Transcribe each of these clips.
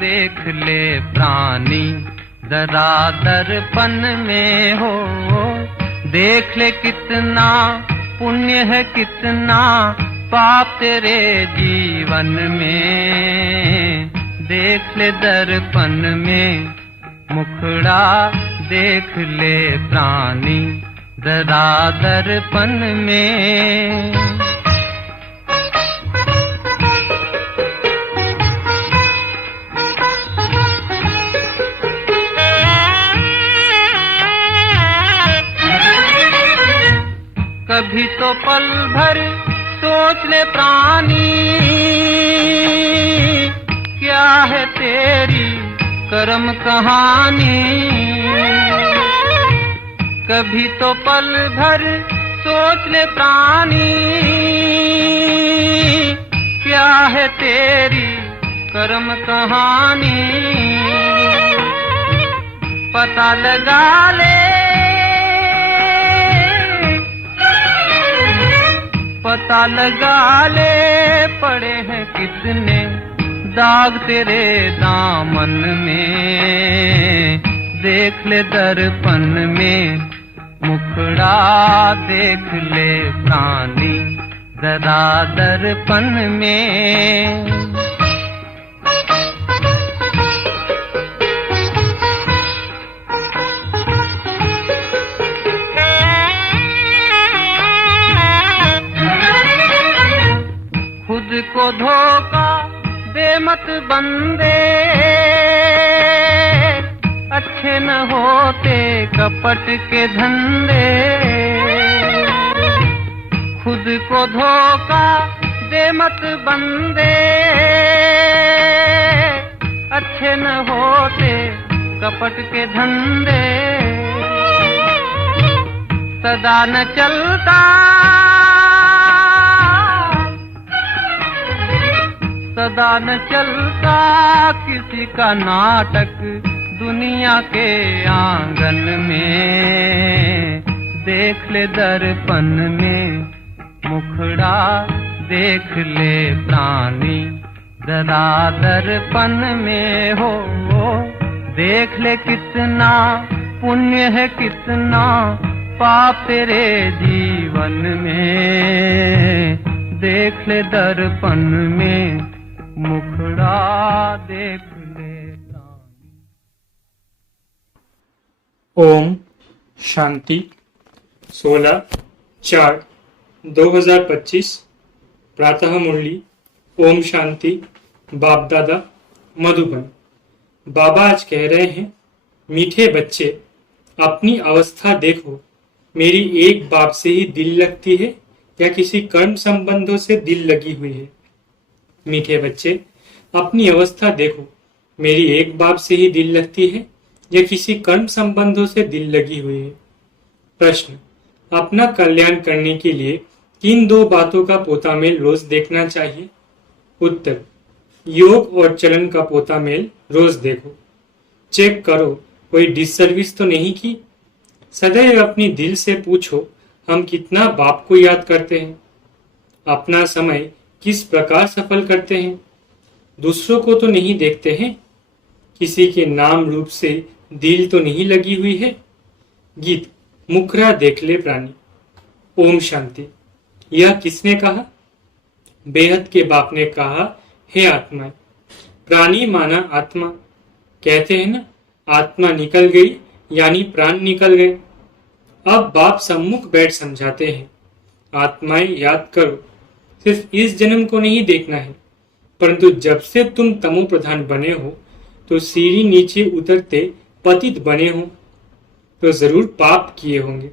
देख ले प्राणी जरा दर्पण में हो, देख ले कितना पुण्य है कितना पाप तेरे जीवन में। देख ले दर्पण में मुखड़ा देख ले प्राणी जरा दर्पण में। कभी तो पल भर सोच ले प्राणी, क्या है तेरी कर्म कहानी। कभी तो पल भर सोच ले प्राणी, क्या है तेरी कर्म कहानी। पता लगा ले, पता लगा ले पड़े हैं कितने दाग तेरे दामन में। देख ले दर्पण में मुखड़ा देख ले प्राणी जरा दर्पण में। खुद को धोखा दे मत बंदे, अच्छे न होते कपट के धंधे। खुद को धोखा दे मत बंदे, अच्छे न होते कपट के धंधे। सदा न चलता सदा न चलता किसी का नाटक दुनिया के आंगन में। देख ले दर्पण में मुखड़ा देख ले प्राणी जरा दर्पण में हो। देख ले कितना पुण्य है कितना पाप तेरे जीवन में। देख ले दर्पण में मुखड़ा देख ले। ओम शांति। 16/4/2025 प्रातः मुरली। ओम शांति। बाप दादा मधुबन। बाबा आज कह रहे हैं, मीठे बच्चे अपनी अवस्था देखो, मेरी एक बाप से ही दिल लगती है या किसी कर्म संबंधों से दिल लगी हुई है। मीठे बच्चे अपनी अवस्था देखो, मेरी एक बाप से ही दिल लगती है या किसी कर्म संबंधों से दिल लगी हुई है। प्रश्न, अपना कल्याण करने के लिए किन दो बातों का पोता मेल रोज देखना चाहिए? उत्तर, योग और चलन का पोता मेल रोज देखो। चेक करो कोई डिससर्विस तो नहीं की। सदैव अपनी दिल से पूछो, हम कितना बाप को याद करते हैं, अपना समय किस प्रकार सफल करते हैं, दूसरों को तो नहीं देखते हैं, किसी के नाम रूप से दिल तो नहीं लगी हुई है। गीत मुखरा देख ले प्राणी। ओम शांति। यह किसने कहा? बेहद के बाप ने कहा, हे आत्मा। प्राणी माना आत्मा। कहते हैं ना, आत्मा निकल गई यानी प्राण निकल गए। अब बाप सम्मुख बैठ समझाते हैं, आत्माएं याद करो, सिर्फ इस जन्म को नहीं देखना है, परंतु जब से तुम तमो प्रधान बने हो तो सीढ़ी नीचे उतरते पतित बने हो तो जरूर पाप किए होंगे।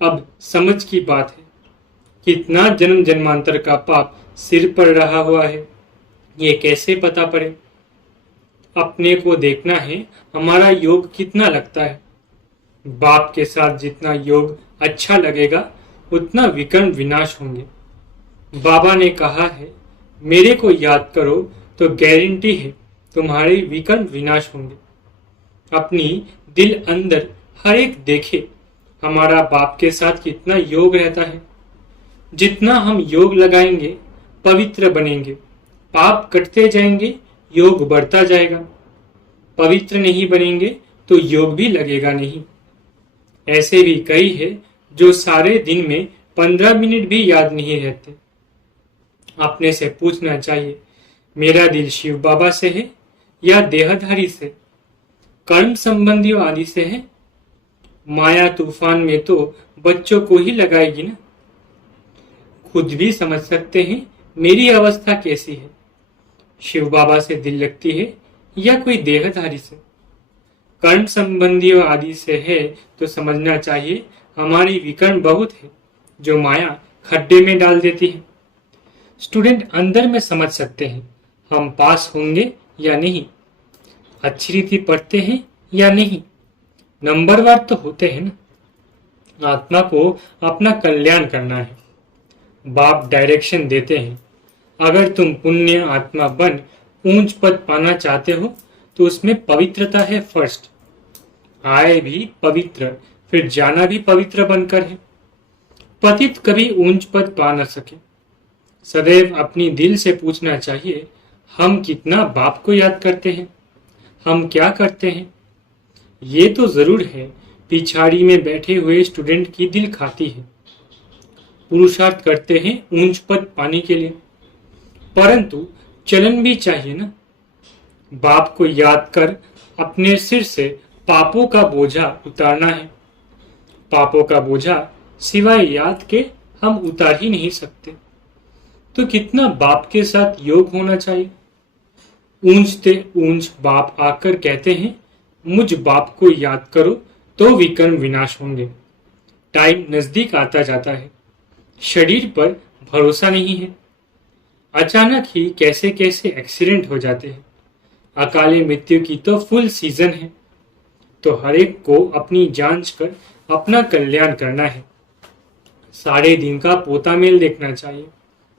अब समझ की बात है, कितना जन्म जन्मांतर का पाप सिर पर रहा हुआ है, ये कैसे पता पड़े? अपने को देखना है, हमारा योग कितना लगता है। बाप के साथ जितना योग अच्छा लगेगा उतना विकर्म विनाश होंगे। बाबा ने कहा है, मेरे को याद करो तो गारंटी है तुम्हारे विकर्म विनाश होंगे। अपनी दिल अंदर हर एक देखे, हमारा बाप के साथ कितना योग रहता है। जितना हम योग लगाएंगे पवित्र बनेंगे, पाप कटते जाएंगे, योग बढ़ता जाएगा। पवित्र नहीं बनेंगे तो योग भी लगेगा नहीं। ऐसे भी कई है जो सारे दिन में 15 मिनट भी याद नहीं रहते। अपने से पूछना चाहिए, मेरा दिल शिव बाबा से है या देहधारी से, कर्म संबंधियों आदि से है? माया तूफान में तो बच्चों को ही लगाएगी ना। खुद भी समझ सकते हैं मेरी अवस्था कैसी है। शिव बाबा से दिल लगती है या कोई देहधारी से? कर्म संबंधियों आदि से है तो समझना चाहिए हमारी विकर्ण बहुत है जो माया खड्डे में डाल देती है। स्टूडेंट अंदर में समझ सकते हैं हम पास होंगे या नहीं, अच्छी रीति पढ़ते हैं या नहीं, नंबरवार तो होते हैं ना। आत्मा को अपना कल्याण करना है। बाप डायरेक्शन देते हैं, अगर तुम पुण्य आत्मा बन ऊंच पद पाना चाहते हो तो उसमें पवित्रता है फर्स्ट। आए भी पवित्र, फिर जाना भी पवित्र बनकर है। पतित कभी ऊंच पद पा न सके। सदैव अपनी दिल से पूछना चाहिए, हम कितना बाप को याद करते हैं, हम क्या करते हैं। ये तो जरूर है पिछाड़ी में बैठे हुए स्टूडेंट की दिल खाती है। पुरुषार्थ करते हैं ऊंच पद पाने के लिए, परंतु चलन भी चाहिए ना। बाप को याद कर अपने सिर से पापों का बोझा उतारना है। पापों का बोझा सिवाय याद के हम उतार ही नहीं सकते। तो कितना बाप के साथ योग होना चाहिए। ऊंचते ऊंच बाप आकर कहते हैं, मुझ बाप को याद करो तो विकर्म विनाश होंगे। टाइम नजदीक आता जाता है, शरीर पर भरोसा नहीं है। अचानक ही कैसे कैसे एक्सीडेंट हो जाते हैं। अकाले मृत्यु की तो फुल सीजन है। तो हर एक को अपनी जांच कर अपना कल्याण करना है। सारे दिन का पोता मेल देखना चाहिए,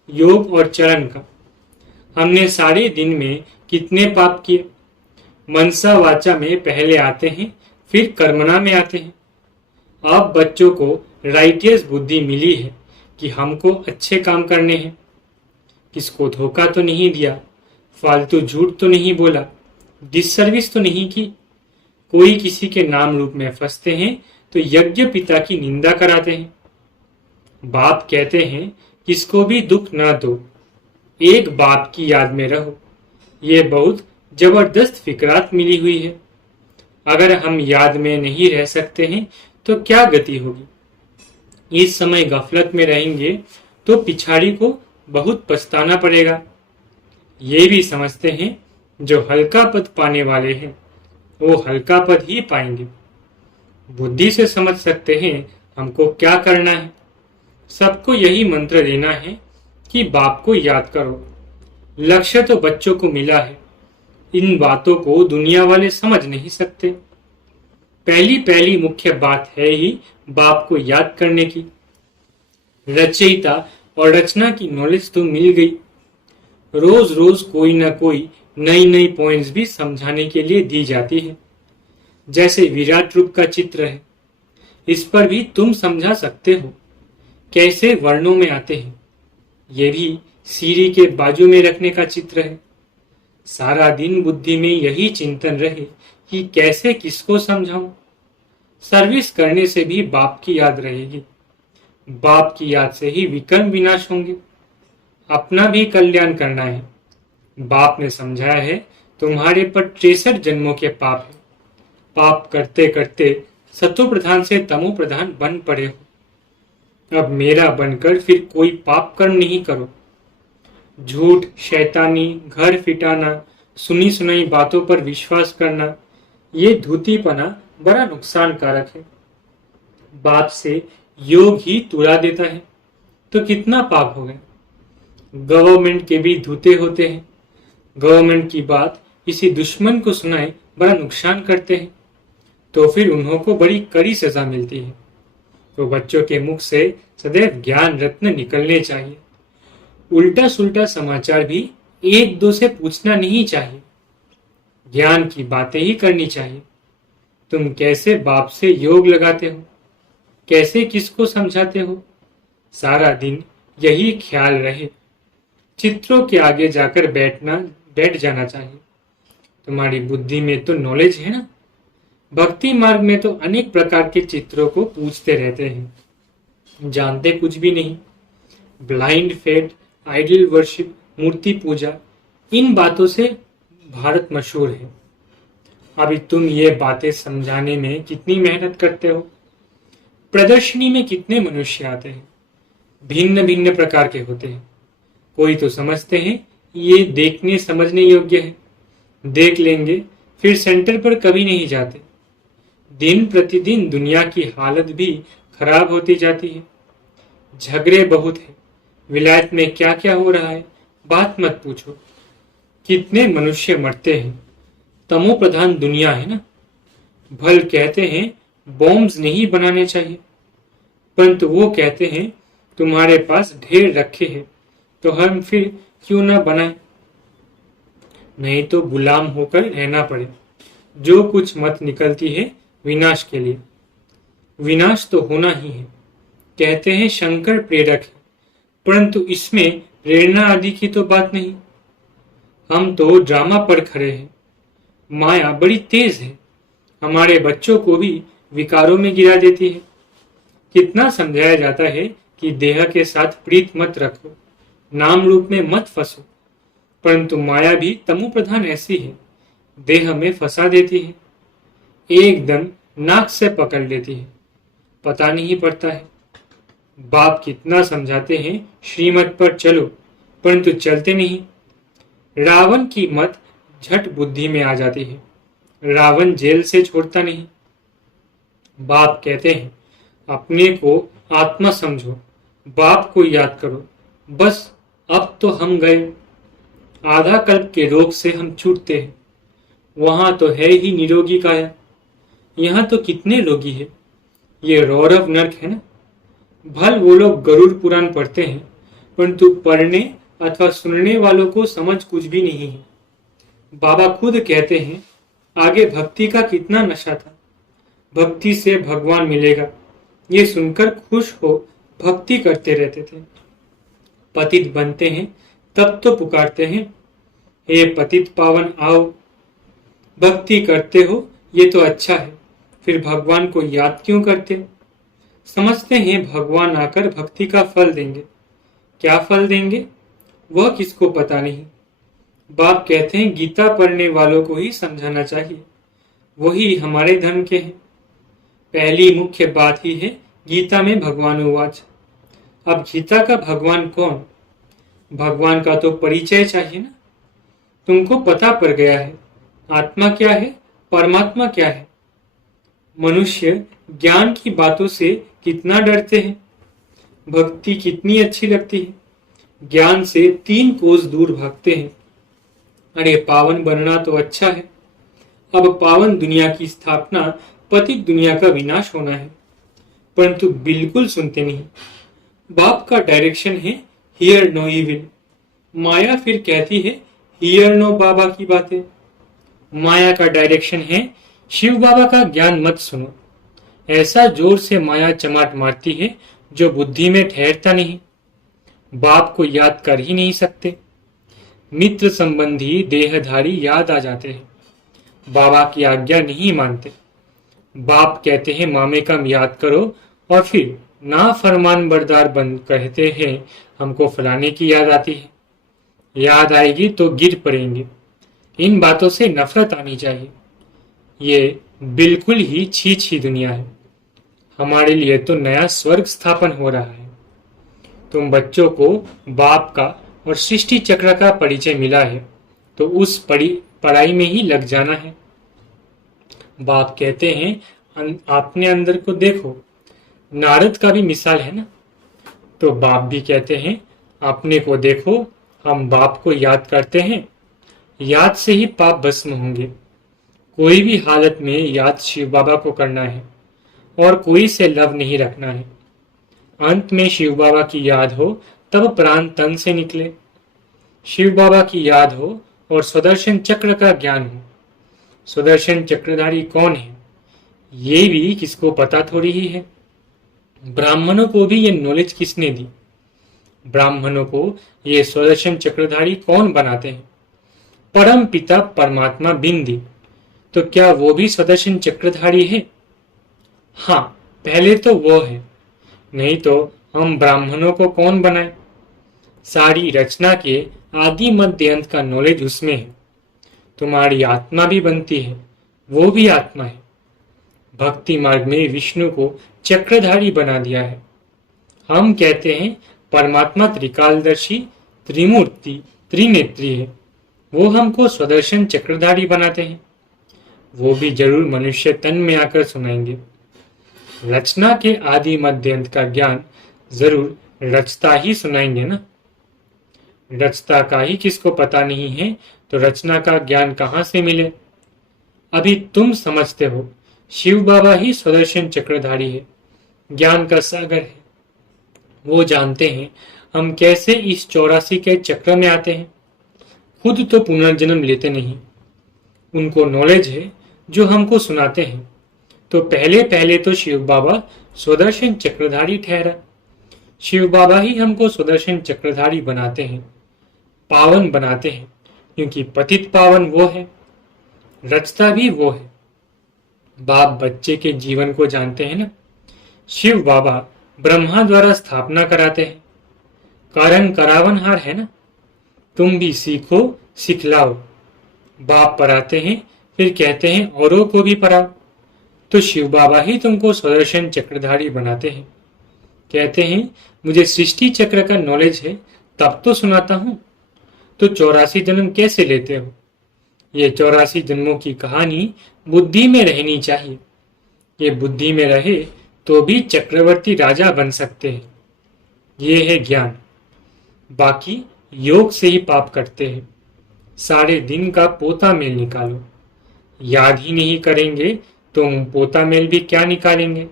योग और चरण का। हमने सारे दिन में कितने पाप किए। मनसा वाचा में पहले आते हैं, फिर कर्मणा में आते हैं। अब बच्चों को राइटियस बुद्धि मिली है कि हमको अच्छे काम करने हैं। किसको धोखा तो नहीं दिया, फालतू झूठ तो नहीं बोला, डिससर्विस तो नहीं की। कोई किसी के नाम रूप में फंसते हैं तो यज्ञ पिता की निंदा कराते हैं। बाप कहते हैं किसको भी दुख ना दो, एक बाप की याद में रहो। ये बहुत जबरदस्त फिकरात मिली हुई है। अगर हम याद में नहीं रह सकते हैं तो क्या गति होगी। इस समय गफलत में रहेंगे तो पिछाड़ी को बहुत पछताना पड़ेगा। ये भी समझते हैं जो हल्का पद पाने वाले हैं वो हल्का पद ही पाएंगे। बुद्धि से समझ सकते हैं हमको क्या करना है। सबको यही मंत्र देना है कि बाप को याद करो। लक्ष्य तो बच्चों को मिला है, इन बातों को दुनिया वाले समझ नहीं सकते। पहली मुख्य बात है ही बाप को याद करने की। रचयिता और रचना की नॉलेज तो मिल गई। रोज रोज कोई ना कोई नई नई पॉइंट्स भी समझाने के लिए दी जाती है। जैसे विराट रूप का चित्र है, इस पर भी तुम समझा सकते हो कैसे वर्णों में आते हैं। ये भी सीढ़ी के बाजू में रखने का चित्र है। सारा दिन बुद्धि में यही चिंतन रहे कि कैसे किसको समझाऊं। सर्विस करने से भी बाप की याद रहेगी। बाप की याद से ही विकर्म विनाश होंगे। अपना भी कल्याण करना है। बाप ने समझाया है तुम्हारे पर 63 जन्मों के पाप है। पाप करते करते सतो प्रधान से तमो प्रधान बन पड़े हो। अब मेरा बनकर फिर कोई पाप कर्म नहीं करो। झूठ, शैतानी, घर फिटाना, सुनी सुनाई बातों पर विश्वास करना, ये धूतीपना बड़ा नुकसान कारक है। बाप से योग ही तुड़ा देता है तो कितना पाप हो गए। गवर्नमेंट के भी धूते होते हैं। गवर्नमेंट की बात किसी दुश्मन को सुनाए बड़ा नुकसान करते हैं तो फिर उन्हों को बड़ी कड़ी सजा मिलती है। तो बच्चों के मुख से सदैव ज्ञान रत्न निकलने चाहिए। उल्टा सुल्टा समाचार भी एक दो से पूछना नहीं चाहिए। ज्ञान की बातें ही करनी चाहिए। तुम कैसे बाप से योग लगाते हो, कैसे किसको समझाते हो, सारा दिन यही ख्याल रहे। चित्रों के आगे जाकर बैठना बैठ जाना चाहिए। तुम्हारी बुद्धि में तो नॉलेज है ना। भक्ति मार्ग में तो अनेक प्रकार के चित्रों को पूजते रहते हैं, जानते कुछ भी नहीं। ब्लाइंड फेथ, आइडल वर्शिप, मूर्ति पूजा, इन बातों से भारत मशहूर है। अभी तुम ये बातें समझाने में कितनी मेहनत करते हो। प्रदर्शनी में कितने मनुष्य आते हैं, भिन्न भिन्न प्रकार के होते हैं। कोई तो समझते हैं ये देखने समझने योग्य है, देख लेंगे, फिर सेंटर पर कभी नहीं जाते। दिन प्रतिदिन दुनिया की हालत भी खराब होती जाती है। झगड़े बहुत है, विलायत में क्या क्या हो रहा है बात मत पूछो। कितने मनुष्य मरते हैं। तमो प्रधान दुनिया है ना। भल कहते हैं बॉम्ब्स नहीं बनाने चाहिए, परंतु वो कहते हैं तुम्हारे पास ढेर रखे हैं तो हम फिर क्यों ना बनाए। नहीं तो गुलाम होकर रहना पड़े। जो कुछ मत निकलती है विनाश के लिए। विनाश तो होना ही है। कहते हैं शंकर प्रेरक है, परंतु इसमें प्रेरणा आदि की तो बात नहीं। हम तो ड्रामा पर खड़े हैं। माया बड़ी तेज है, हमारे बच्चों को भी विकारों में गिरा देती है। कितना समझाया जाता है कि देह के साथ प्रीत मत रखो, नाम रूप में मत फंसो, परंतु माया भी तमो प्रधान ऐसी है, देह में फंसा देती है, एकदम नाक से पकड़ लेती है, पता नहीं पड़ता है। बाप कितना समझाते हैं श्रीमत पर चलो, परंतु चलते नहीं। रावण की मत झट बुद्धि में आ जाती है, रावण जेल से छोड़ता नहीं। बाप कहते हैं अपने को आत्मा समझो, बाप को याद करो, बस अब तो हम गए। आधा कल्प के रोग से हम छूटते हैं। वहां तो है ही निरोगी काया, यहाँ तो कितने रोगी है। ये रौरव नर्क है ना। भल वो लोग गरुड़ पुराण पढ़ते हैं, परंतु पढ़ने अथवा सुनने वालों को समझ कुछ भी नहीं है। बाबा खुद कहते हैं आगे भक्ति का कितना नशा था, भक्ति से भगवान मिलेगा, ये सुनकर खुश हो भक्ति करते रहते थे। पतित बनते हैं तब तो पुकारते हैं हे पतित पावन आओ। भक्ति करते हो ये तो अच्छा है, फिर भगवान को याद क्यों करते। समझते हैं भगवान आकर भक्ति का फल देंगे। क्या फल देंगे वह किसको पता नहीं। बाप कहते हैं गीता पढ़ने वालों को ही समझाना चाहिए, वही हमारे धर्म के हैं। पहली मुख्य बात ही है गीता में भगवान उवाच। अब गीता का भगवान कौन। भगवान का तो परिचय चाहिए ना। तुमको पता पड़ गया है आत्मा क्या है, परमात्मा क्या है। मनुष्य ज्ञान की बातों से कितना डरते हैं। भक्ति कितनी अच्छी लगती है, ज्ञान से 3 कोस दूर भागते हैं। अरे पावन बनना तो अच्छा है। अब पावन दुनिया की स्थापना, पतित दुनिया का विनाश होना है, परंतु बिल्कुल सुनते नहीं। बाप का डायरेक्शन है हियर नो इविल। माया फिर कहती है हियर नो बाबा की बातें। माया का डायरेक्शन है शिव बाबा का ज्ञान मत सुनो। ऐसा जोर से माया चमाट मारती है जो बुद्धि में ठहरता नहीं। बाप को याद कर ही नहीं सकते। मित्र संबंधी देहधारी याद आ जाते हैं, बाबा की आज्ञा नहीं मानते। बाप कहते हैं मामे कम याद करो और फिर ना फरमान बरदार बंद कहते हैं हमको फलाने की याद आती है। याद आएगी तो गिर पड़ेंगे। इन बातों से नफरत आनी चाहिए। ये बिल्कुल ही छी छी दुनिया है। हमारे लिए तो नया स्वर्ग स्थापन हो रहा है। तुम बच्चों को बाप का और सृष्टि चक्र का परिचय मिला है तो उस पढ़ाई में ही लग जाना है। बाप कहते हैं अपने अंदर को देखो। नारद का भी मिसाल है ना। तो बाप भी कहते हैं अपने को देखो। हम बाप को याद करते हैं, याद से ही पाप भस्म होंगे। कोई भी हालत में याद शिव बाबा को करना है और कोई से लव नहीं रखना है। अंत में शिव बाबा की याद हो तब प्राण तन से निकले। शिव बाबा की याद हो और सुदर्शन चक्र का ज्ञान हो। सुदर्शन चक्रधारी कौन है ये भी किसको पता थोड़ी ही है। ब्राह्मणों को भी ये नॉलेज किसने दी। ब्राह्मणों को ये सुदर्शन चक्रधारी कौन बनाते हैं। परम पिता परमात्मा बिंदी, तो क्या वो भी सुदर्शन चक्रधारी है? हाँ, पहले तो वो है, नहीं तो हम ब्राह्मणों को कौन बनाए? सारी रचना के आदि मध्य अंत का नॉलेज उसमें है। तुम्हारी आत्मा भी बनती है, वो भी आत्मा है। भक्ति मार्ग में विष्णु को चक्रधारी बना दिया है। हम कहते हैं परमात्मा त्रिकालदर्शी, त्रिमूर्ति, त्रिनेत्री है। वो हमको स्वदर्शन चक्रधारी बनाते हैं। वो भी जरूर मनुष्य तन में आकर सुनाएंगे। रचना के आदि मध्य अंत का ज्ञान जरूर रचता ही सुनाएंगे ना। रचता का ही किसको पता नहीं है तो रचना का ज्ञान कहां से मिले? अभी तुम समझते हो शिव बाबा ही स्वदर्शन चक्रधारी है, ज्ञान का सागर है। वो जानते हैं हम कैसे इस 84 के चक्र में आते हैं। खुद तो पुनर्जन्म लेते नहीं, उनको नॉलेज है जो हमको सुनाते हैं। तो पहले पहले तो शिव बाबा स्वदर्शन चक्रधारी ठहरा। शिव बाबा ही हमको स्वदर्शन चक्रधारी बनाते हैं, पावन बनाते हैं, क्योंकि पतित पावन वो है, रचता भी वो है। बाप बच्चे के जीवन को जानते हैं ना। शिव बाबा ब्रह्मा द्वारा स्थापना कराते हैं, कारण करावनहार है ना। तुम भी सीखो, सिखलाओ। बाप पढ़ाते हैं, फिर कहते हैं औरों को भी पढ़ाओ। तो शिव बाबा ही तुमको स्वदर्शन चक्रधारी बनाते हैं। कहते हैं मुझे सृष्टि चक्र का नॉलेज है, तब तो सुनाता हूं। तो 84 जन्म कैसे लेते हो? ये 84 जन्मों की कहानी बुद्धि में रहनी चाहिए। ये बुद्धि में रहे तो भी चक्रवर्ती राजा बन सकते हैं। ये है ज्ञान। बाकी योग से ही पाप करते हैं। सारे दिन का पोता मेल निकालो। याद ही नहीं करेंगे तो पोता मेल भी क्या निकालेंगे?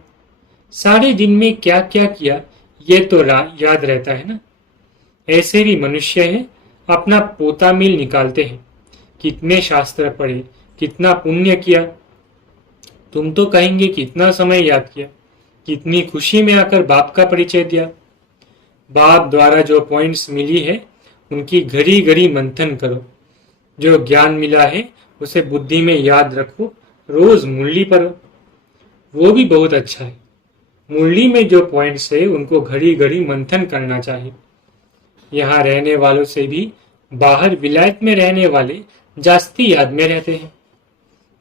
सारे दिन में क्या क्या किया ये तो याद रहता है ना। ऐसे भी मनुष्य है, अपना पोता मेल निकालते हैं। कितने शास्त्र पढ़े, कितना पुण्य किया। तुम तो कहेंगे कितना समय याद किया, कितनी खुशी में आकर बाप का परिचय दिया। बाप द्वारा जो पॉइंट्स मिली है उनकी घड़ी घड़ी मंथन करो। जो ज्ञान मिला है उसे बुद्धि में याद रखो, रोज मुरली पढ़ो, वो भी बहुत अच्छा है। मुरली में जो पॉइंट्स है उनको घड़ी घड़ी मंथन करना चाहिए। यहाँ रहने वालों से भी बाहर विलायत में रहने वाले जास्ती याद में रहते हैं।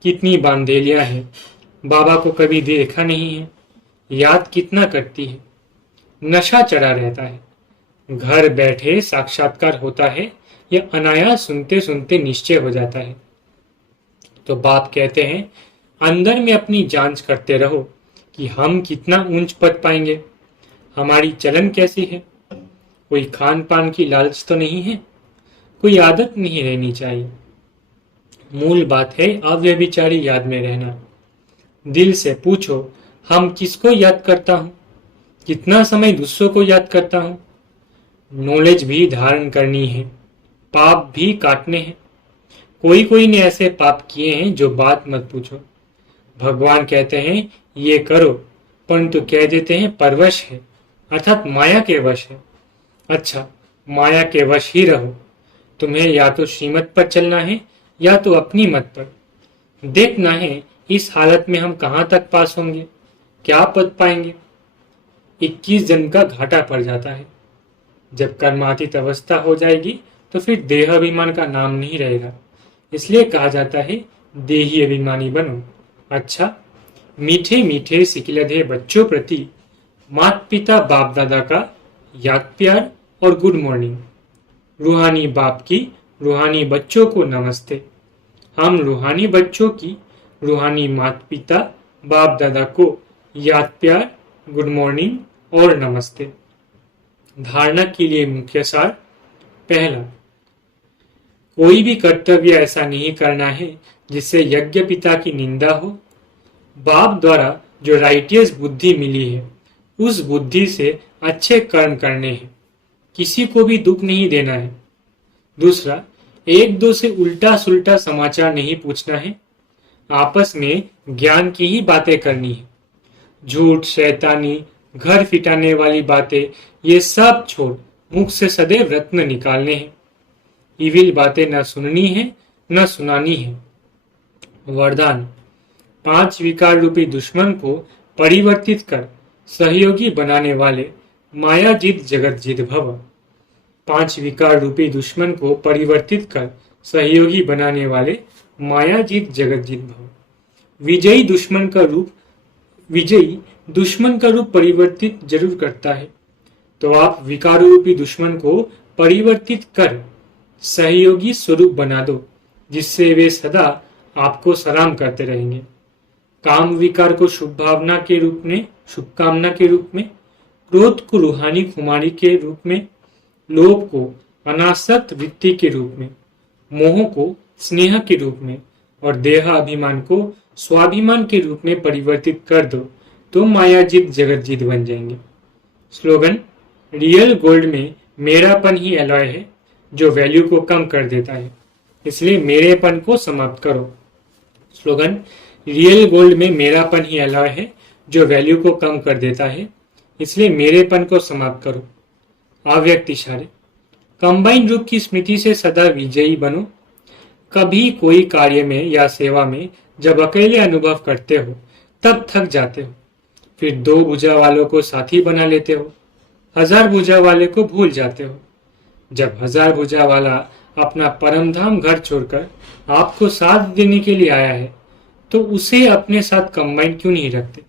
कितनी बांधेलियां हैं, बाबा को कभी देखा नहीं है, याद कितना करती है। नशा चढ़ा रहता है। घर बैठे साक्षात्कार होता है या अनायास सुनते सुनते निश्चय हो जाता है। तो बाप कहते हैं अंदर में अपनी जांच करते रहो कि हम कितना ऊंच पद पाएंगे, हमारी चलन कैसी है। कोई खान पान की लालच तो नहीं है, कोई आदत नहीं रहनी चाहिए। मूल बात है अव्यभिचारी याद में रहना। दिल से पूछो हम किसको याद करता हूं, कितना समय दूसरों को याद करता हूं। नॉलेज भी धारण करनी है, पाप भी काटने हैं। कोई कोई ने ऐसे पाप किए हैं जो बात मत पूछो। भगवान कहते हैं ये करो, परंतु कह देते हैं परवश है, अर्थात माया के वश है। अच्छा, माया के वश ही रहो। तुम्हें या तो श्रीमत पर चलना है या तो अपनी मत पर। देखना है इस हालत में हम कहां तक पास होंगे, क्या पद पाएंगे। 21 जन्म का घाटा पड़ जाता है। जब कर्मातीत अवस्था हो जाएगी तो फिर देह अभिमान का नाम नहीं रहेगा। इसलिए कहा जाता है देही अभिमानी बनो। अच्छा, मीठे मीठे सिकिलधे बच्चों प्रति माता पिता बाप दादा का याद प्यार और गुड मॉर्निंग। रूहानी बाप की रूहानी बच्चों को नमस्ते। हम रूहानी बच्चों की रूहानी माता पिता बाप दादा को याद प्यार, गुड मॉर्निंग और नमस्ते। धारणा के लिए मुख्य सार। पहला, कोई भी कर्तव्य ऐसा नहीं करना है जिससे यज्ञ पिता की निंदा हो। बाप द्वारा जो राइटियस बुद्धि मिली है उस बुद्धि से अच्छे कर्म करने हैं, किसी को भी दुख नहीं देना है। दूसरा, एक दो से उल्टा सुल्टा समाचार नहीं पूछना है, आपस में ज्ञान की ही बातें करनी है। झूठ, शैतानी, घर फिटाने वाली बातें ये सब छोड़ मुख से सदैव रत्न निकालने हैं। इविल बातें न सुननी है, न सुनानी है। वरदान, 5 विकार रूपी दुश्मन को परिवर्तित कर सहयोगी बनाने वाले मायाजीत जगतजीत भव। 5 विकार रूपी दुश्मन को परिवर्तित कर सहयोगी बनाने वाले मायाजीत जगतजीत भव। विजयी दुश्मन का रूप परिवर्तित जरूर करता है, तो आप विकार रूपी दुश्मन को परिवर्तित कर सहयोगी स्वरूप बना दो, जिससे वे सदा आपको सलाम करते रहेंगे। काम विकार को शुभकामना के रूप में, क्रोध को रूहानी खुमारी के रूप में, लोभ को अनासक्त वृत्ति के रूप में, मोह को स्नेह के रूप में और देह अभिमान को स्वाभिमान के रूप में परिवर्तित कर दो, तो मायाजीत जगतजीत बन जाएंगे। स्लोगन, रियल गोल्ड में मेरापन ही अलॉय है जो वैल्यू को कम कर देता है, इसलिए मेरेपन को समाप्त करो। स्लोगन, रियल गोल्ड में मेरापन ही अलॉय है जो वैल्यू को कम कर देता है, इसलिए मेरेपन को समाप्त करो। अव्यक्त इशारे, कंबाइन रूप की स्मृति से सदा विजयी बनो। कभी कोई कार्य में या सेवा में जब अकेले अनुभव करते हो तब थक जाते हो, फिर 2 भुजा वालों को साथी बना लेते हो, 1000 भुजा वाले को भूल जाते हो। जब 1000 भुजा वाला अपना परमधाम घर छोड़कर आपको साथ देने के लिए आया है, तो उसे अपने साथ कंबाइन क्यों नहीं रखते?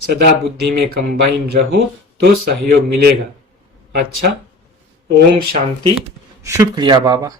सदा बुद्धि में कंबाइन रहो तो सहयोग मिलेगा। अच्छा, ओम शांति। शुक्रिया बाबा।